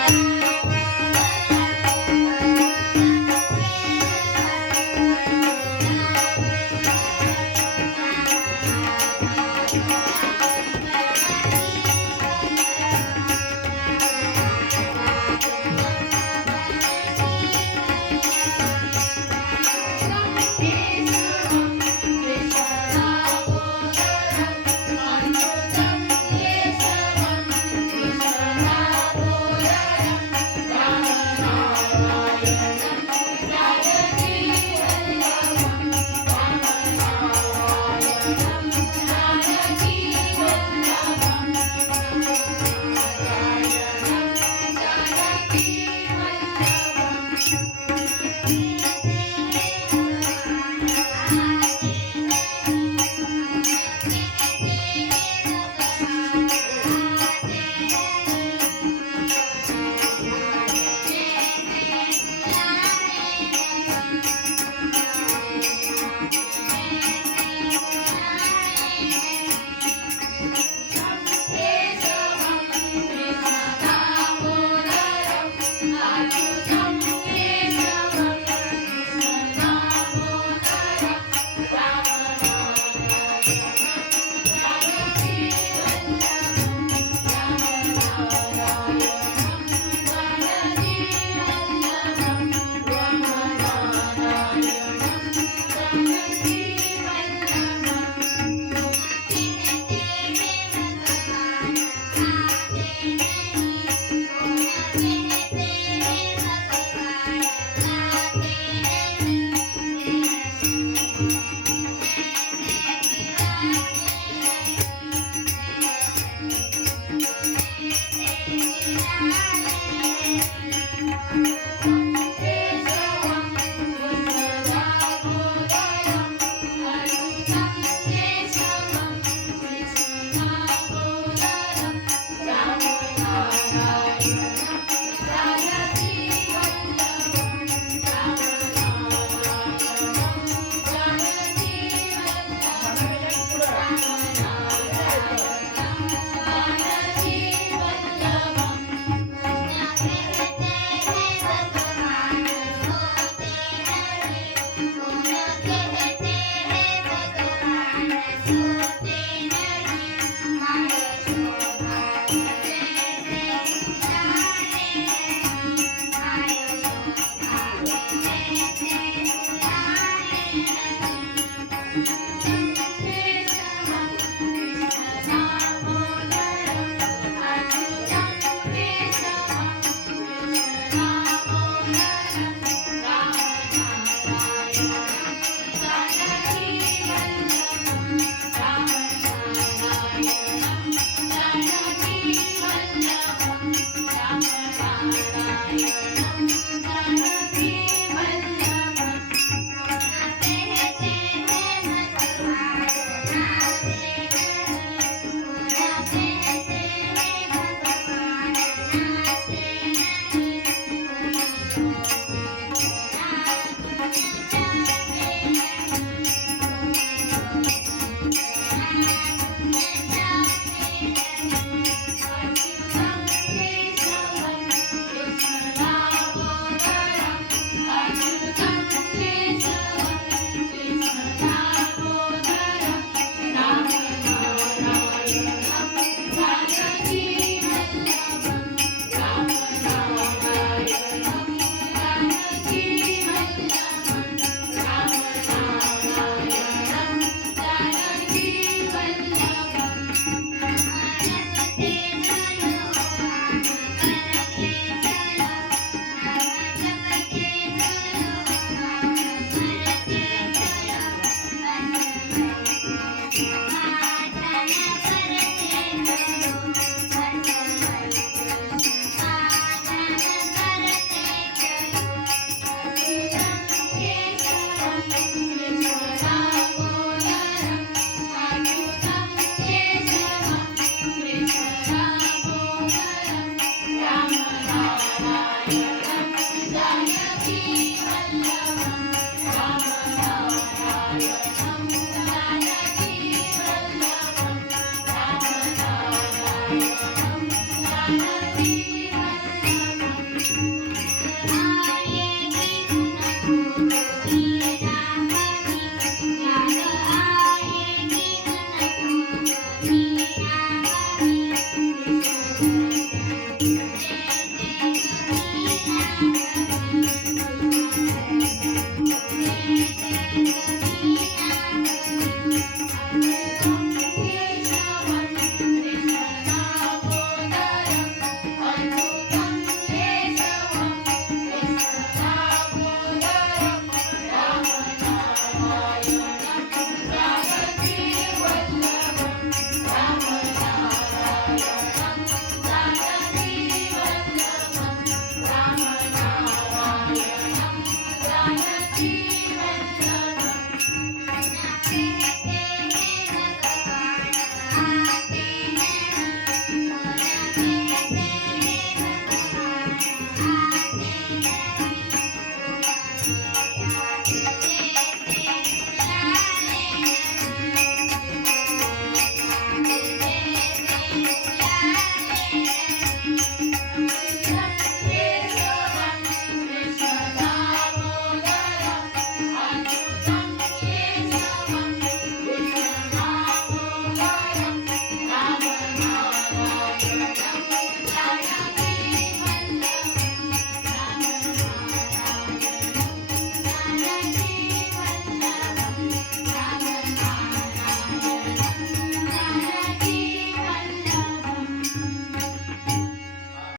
Rama